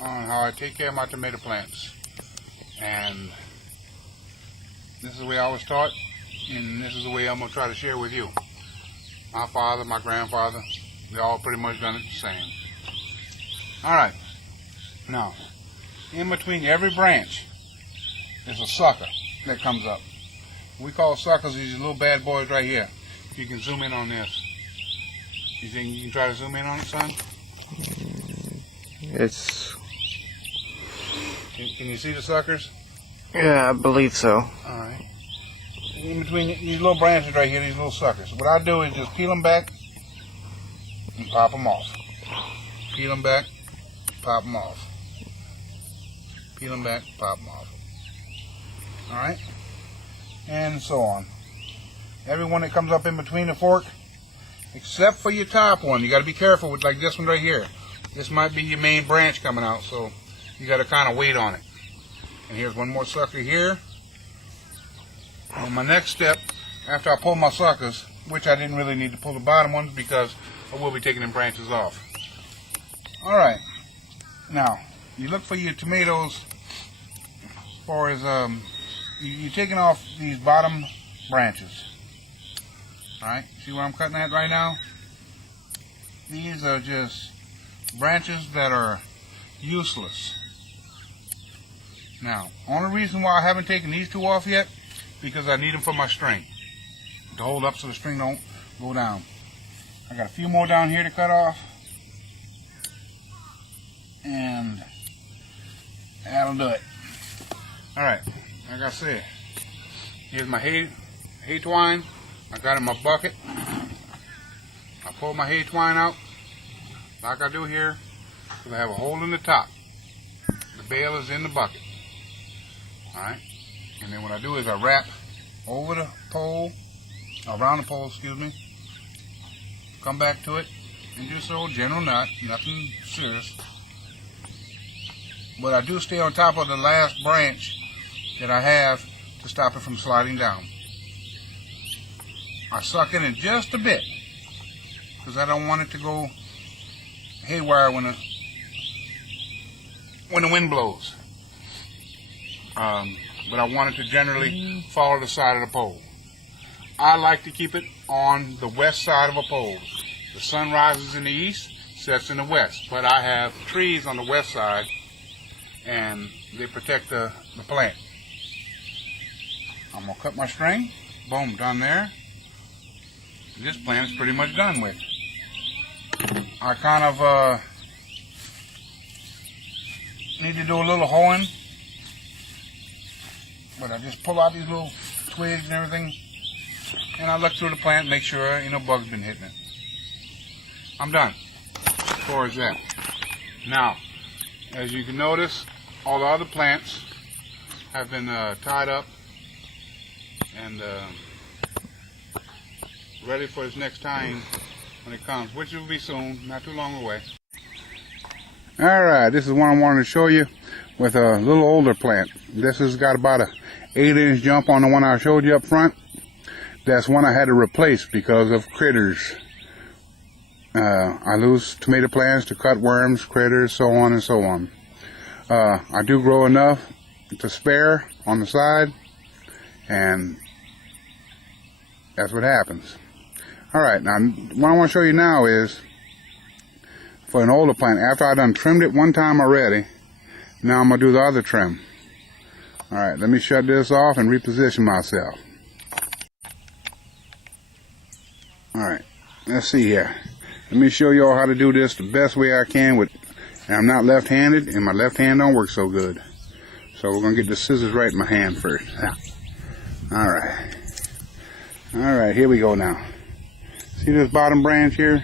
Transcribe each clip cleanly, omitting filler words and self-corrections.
on how I take care of my tomato plants. And this is the way I was taught, and this is the way I'm going to try to share with you. My father, my grandfather, they all pretty much done it the same. Alright, now, in between every branch, there's a sucker that comes up. We call suckers these little bad boys right here. You can zoom in on this. You think you can try to zoom in on it, son? It's... Can you see the suckers? Yeah, I believe so. Alright. In between these little branches right here, these little suckers. What I do is just peel them back and pop them off. Peel them back, pop them off. Peel them back, pop them off. Alright? And so on. Every one that comes up in between the fork, except for your top one. You got to be careful with like this one right here. This might be your main branch coming out, so you got to kind of wait on it. And here's one more sucker here. And my next step, after I pull my suckers, which I didn't really need to pull the bottom ones because I will be taking them branches off. Alright, now, you look for your tomatoes as far as, you're taking off these bottom branches. Alright, see what I'm cutting at right now? These are just branches that are useless. Now, only reason why I haven't taken these two off yet, because I need them for my string to hold up so the string don't go down. I got a few more down here to cut off, and that'll do it. Alright, like I said, here's my hay twine. I got it in my bucket. I pull my hay twine out like I do here, because I have a hole in the top. The bale is in the bucket. Alright, and then what I do is I wrap over the pole, around the pole, excuse me, come back to it, and just a general knot, nothing serious. But I do stay on top of the last branch that I have to stop it from sliding down. I suck in it just a bit, because I don't want it to go haywire when the wind blows. But I want it to generally follow the side of the pole. I like to keep it on the west side of a pole. The sun rises in the east, sets in the west. But I have trees on the west side, and they protect the plant. I'm going to cut my string. Boom, done there. This plant is pretty much done with. I kind of need to do a little hoeing. But I just pull out these little twigs and everything, and I look through the plant and make sure ain't no bugs been hitting it. I'm done as far as that. Now, as you can notice, all the other plants have been tied up and ready for its next time when it comes, which will be soon, not too long away. Alright, this is one I wanted to show you with a little older plant. This has got about a 8-inch jump on the one I showed you up front. That's one I had to replace because of critters. I lose tomato plants to cutworms, critters, so on and so on. I do grow enough to spare on the side, and that's what happens. Alright, now what I want to show you now is for an older plant. After I done trimmed it one time already, now I'm going to do the other trim. Alright, let me shut this off and reposition myself. Alright, let's see here. Let me show you all how to do this the best way I can with, and I'm not left-handed, and my left hand don't work so good. So we're going to get the scissors right in my hand first. Alright. Alright, here we go now. See this bottom branch here?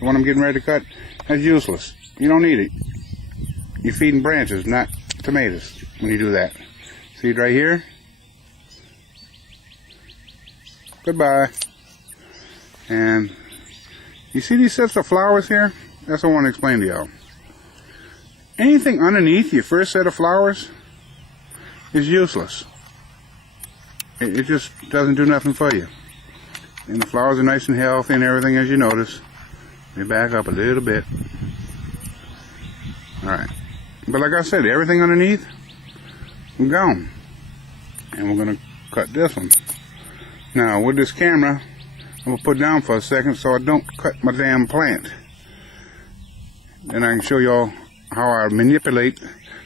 The one I'm getting ready to cut? That's useless. You don't need it. You're feeding branches, not tomatoes, when you do that. See it right here? Goodbye. And you see these sets of flowers here? That's what I want to explain to y'all. Anything underneath your first set of flowers is useless. It just doesn't do nothing for you. And the flowers are nice and healthy and everything, as you notice. Let me back up a little bit. Alright. But like I said, everything underneath, gone. And we're going to cut this one. Now, with this camera, I'm going to put it down for a second so I don't cut my damn plant. Then I can show y'all how I manipulate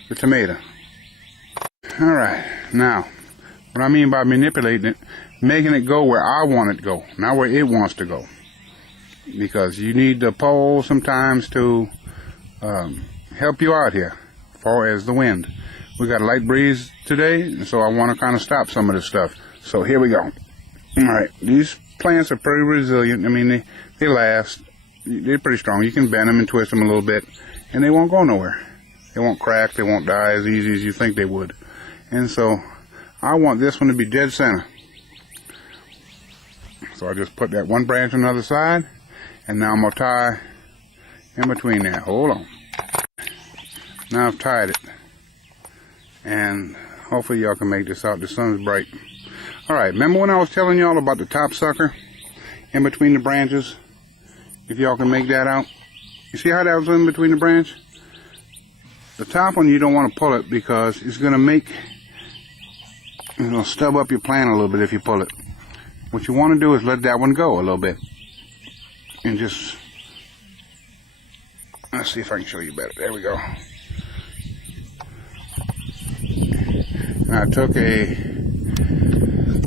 the tomato. Alright, now, what I mean by manipulating it, making it go where I want it to go, not where it wants to go. Because you need the pole sometimes to help you out here, as far as the wind. We got a light breeze today, and so I want to kind of stop some of this stuff. So here we go. Alright, these plants are pretty resilient. I mean, they last. They're pretty strong. You can bend them and twist them a little bit, and they won't go nowhere. They won't crack. They won't die as easy as you think they would. And so I want this one to be dead center. So I just put that one branch on the other side, and now I'm going to tie in between there. Hold on. Now I've tied it. And hopefully y'all can make this out. The sun's bright. Alright, remember when I was telling y'all about the top sucker in between the branches? If y'all can make that out. You see how that was in between the branch? The top one, you don't want to pull it because it's going to make, it's going to stub up your plant a little bit if you pull it. What you want to do is let that one go a little bit. And just, let's see if I can show you better. There we go. And I took a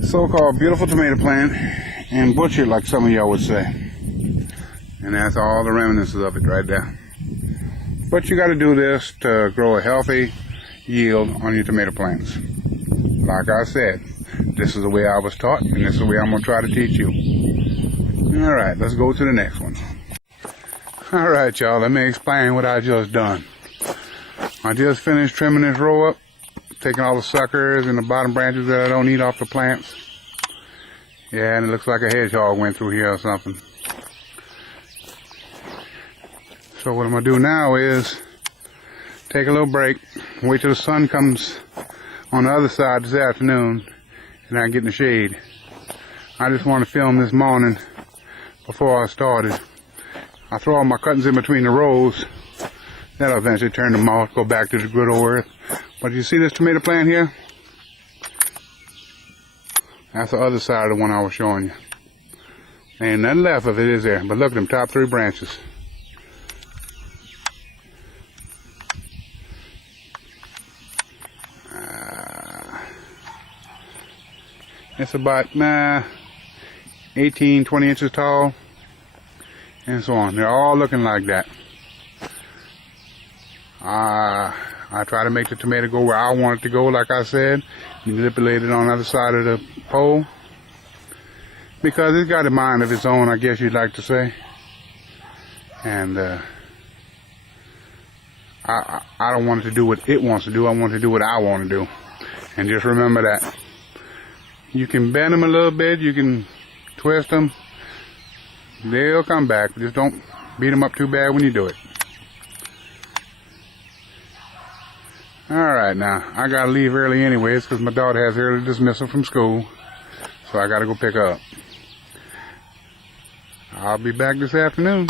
so-called beautiful tomato plant and butchered, like some of y'all would say. And that's all the remnants of it right there. But you got to do this to grow a healthy yield on your tomato plants. Like I said, this is the way I was taught, and this is the way I'm going to try to teach you. Alright, let's go to the next one. Alright, y'all, let me explain what I just done. I just finished trimming this row up, taking all the suckers and the bottom branches that I don't need off the plants. Yeah, and it looks like a hedgehog went through here or something. So what I'm going to do now is take a little break, wait till the sun comes on the other side this afternoon, and I can get in the shade. I just want to film this morning before I started. I throw all my cuttings in between the rows. That'll eventually turn them off, go back to the good old earth. But you see this tomato plant here? That's the other side of the one I was showing you. Ain't nothing left of it, is there? But look at them top 3 branches. It's about 18, 20 inches tall, and so on. They're all looking like that. I try to make the tomato go where I want it to go, like I said. Manipulate it on the other side of the pole. Because it's got a mind of its own, I guess you'd like to say. And I don't want it to do what it wants to do. I want it to do what I want to do. And just remember that. You can bend them a little bit. You can twist them. They'll come back. Just don't beat them up too bad when you do it. Alright, now, I gotta leave early anyways because my daughter has early dismissal from school. So I gotta go pick her up. I'll be back this afternoon.